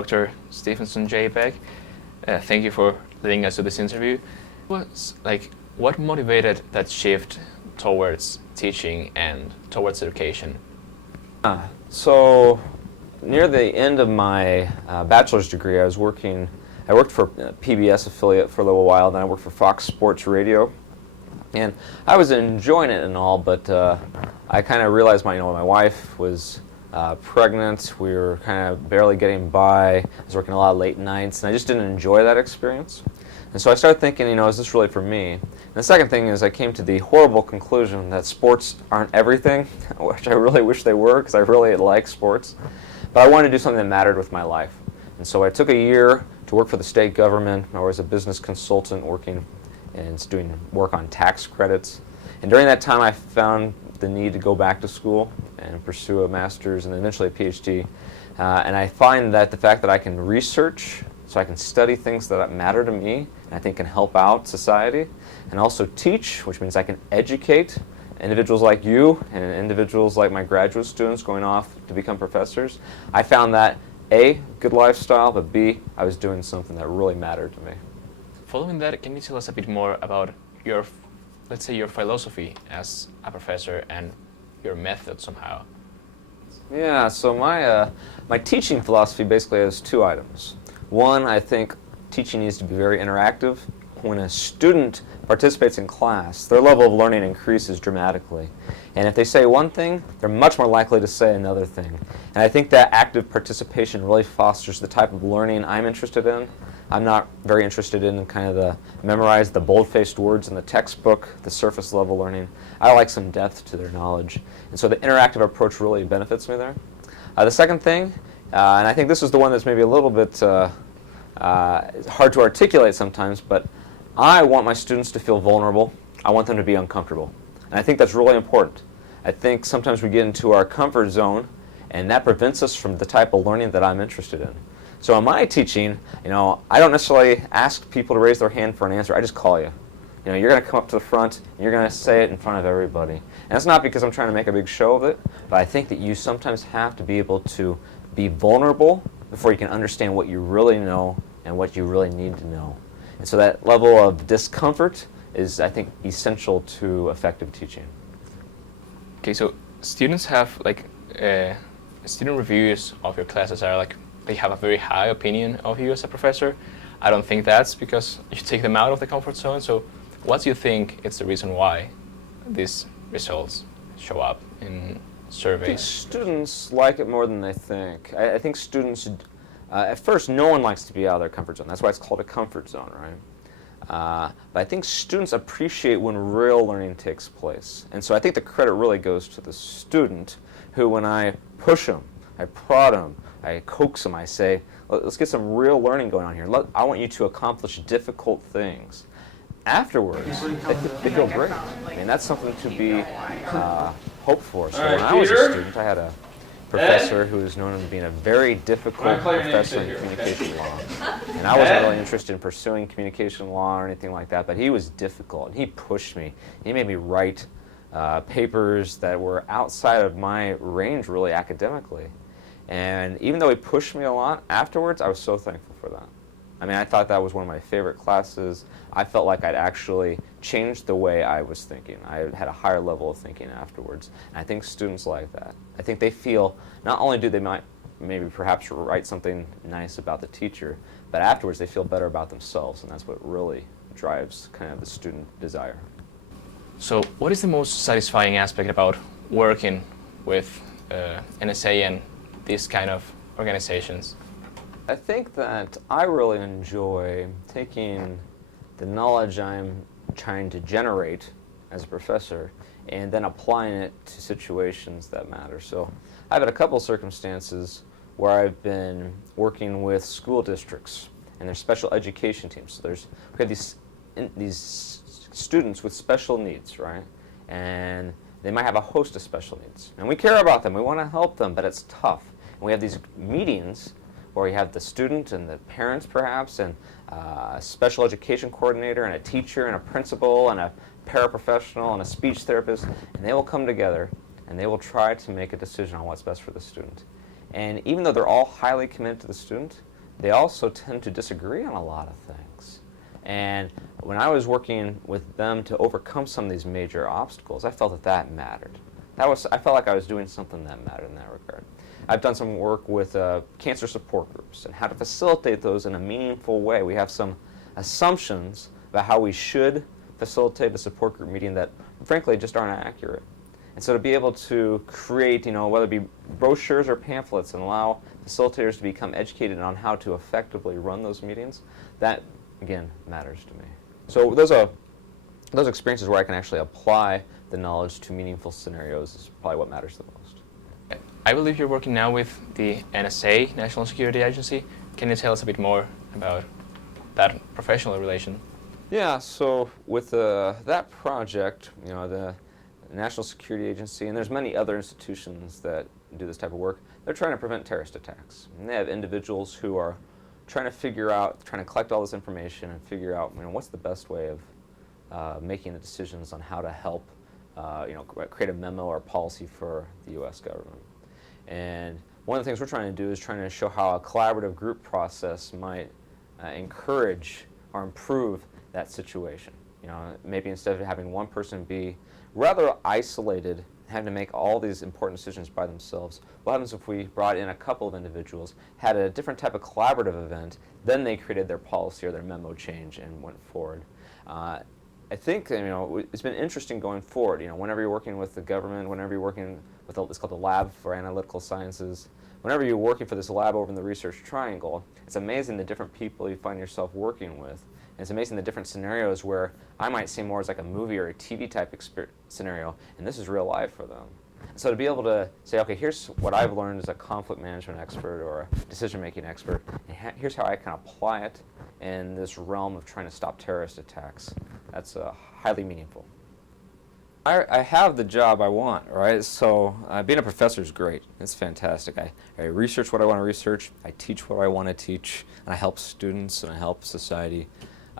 Dr. Stephenson J. Beck. Thank you for letting us do this interview. What motivated that shift towards teaching and towards education? So near the end of my bachelor's degree, I worked for a PBS affiliate for a little while, then I worked for Fox Sports Radio. And I was enjoying it and all, but I kind of realized my wife was pregnant. We were kind of barely getting by. I was working a lot of late nights, and I just didn't enjoy that experience. And so I started thinking, is this really for me? And the second thing is I came to the horrible conclusion that sports aren't everything, which I really wish they were, because I really like sports. But I wanted to do something that mattered with my life. And so I took a year to work for the state government. I was a business consultant working and doing work on tax credits. And during that time I found the need to go back to school and pursue a master's and eventually a PhD. And I find that the fact that I can research, so I can study things that matter to me and I think can help out society, and also teach, which means I can educate individuals like you and individuals like my graduate students going off to become professors. I found that A, good lifestyle, but B, I was doing something that really mattered to me. Following that, can you tell us a bit more about your philosophy as a professor and your method somehow? Yeah, so my teaching philosophy basically has two items. One, I think teaching needs to be very interactive. When a student participates in class, their level of learning increases dramatically. And if they say one thing, they're much more likely to say another thing. And I think that active participation really fosters the type of learning I'm interested in. I'm not very interested in kind of memorize the bold-faced words in the textbook, the surface level learning. I like some depth to their knowledge. And so the interactive approach really benefits me there. The second thing, and I think this is the one that's maybe a little bit hard to articulate sometimes, but I want my students to feel vulnerable. I want them to be uncomfortable. And I think that's really important. I think sometimes we get into our comfort zone, and that prevents us from the type of learning that I'm interested in. So in my teaching, I don't necessarily ask people to raise their hand for an answer. I just call you. You're going to come up to the front, and you're going to say it in front of everybody. And that's not because I'm trying to make a big show of it, but I think that you sometimes have to be able to be vulnerable before you can understand what you really know and what you really need to know. And so that level of discomfort is, I think, essential to effective teaching. Okay, so students have student reviews of your classes are they have a very high opinion of you as a professor. I don't think that's because you take them out of the comfort zone. So what do you think is the reason why these results show up in surveys? I think students like it more than they think. I think students, at first, no one likes to be out of their comfort zone. That's why it's called a comfort zone, right? But I think students appreciate when real learning takes place. And so I think the credit really goes to the student who, when I push them, I prod them, I coax them, I say, let's get some real learning going on here. I want you to accomplish difficult things. Afterwards, they feel great. I mean, that's something to be hoped for. So when I was a student, I had a professor who was known as being a very difficult professor in communication law. And I wasn't really interested in pursuing communication law or anything like that, but he was difficult, and he pushed me. He made me write papers that were outside of my range, really, academically. And even though he pushed me a lot, afterwards, I was so thankful for that. I mean, I thought that was one of my favorite classes. I felt like I'd actually changed the way I was thinking. I had a higher level of thinking afterwards. And I think students like that. I think they feel, not only do they maybe perhaps write something nice about the teacher, but afterwards they feel better about themselves, and that's what really drives kind of the student desire. So what is the most satisfying aspect about working with NSA and these kind of organizations? I think that I really enjoy taking the knowledge I'm trying to generate as a professor and then applying it to situations that matter. So I've had a couple circumstances where I've been working with school districts and their special education teams. So we have these students with special needs, right? And they might have a host of special needs. And we care about them, we want to help them, but it's tough. And we have these meetings where you have the student and the parents perhaps, and a special education coordinator and a teacher and a principal and a paraprofessional and a speech therapist, and they will come together and they will try to make a decision on what's best for the student. And even though they're all highly committed to the student, they also tend to disagree on a lot of things. And when I was working with them to overcome some of these major obstacles, I felt that that mattered. I felt like I was doing something that mattered in that regard. I've done some work with cancer support groups and how to facilitate those in a meaningful way. We have some assumptions about how we should facilitate a support group meeting that, frankly, just aren't accurate. And so to be able to create, whether it be brochures or pamphlets and allow facilitators to become educated on how to effectively run those meetings, that, again, matters to me. So those experiences where I can actually apply the knowledge to meaningful scenarios is probably what matters the most. I believe you're working now with the NSA, National Security Agency. Can you tell us a bit more about that professional relation? Yeah, so with that project, the National Security Agency, and there's many other institutions that do this type of work, they're trying to prevent terrorist attacks. And they have individuals who are trying to collect all this information and figure out, what's the best way of making the decisions on how to help, create a memo or policy for the U.S. government. And one of the things we're trying to do is trying to show how a collaborative group process might encourage or improve that situation. Maybe instead of having one person be rather isolated, having to make all these important decisions by themselves, what happens if we brought in a couple of individuals, had a different type of collaborative event, then they created their policy or their memo change and went forward. I think it's been interesting going forward. Whenever you're working with the government, whenever you're working with it's called the Lab for Analytical Sciences, whenever you're working for this lab over in the Research Triangle, it's amazing the different people you find yourself working with. And it's amazing the different scenarios where I might seem more as like a movie or a TV type scenario, and this is real life for them. So to be able to say, okay, here's what I've learned as a conflict management expert or a decision-making expert, and here's how I can apply it in this realm of trying to stop terrorist attacks, that's highly meaningful. I have the job I want, right? So being a professor is great. It's fantastic. I research what I want to research, I teach what I want to teach, and I help students and I help society.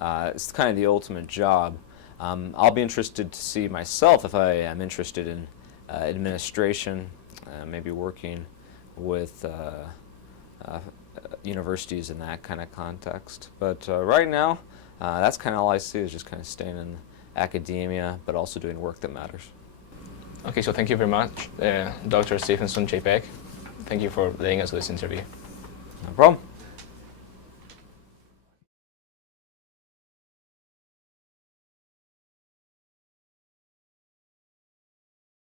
It's kind of the ultimate job. I'll be interested to see myself if I am interested in administration, maybe working with universities in that kind of context. But right now, that's kind of all I see is just kind of staying in academia, but also doing work that matters. Okay, so thank you very much, Dr. Stephenson, J. Beck. Thank you for letting us do this interview. No problem.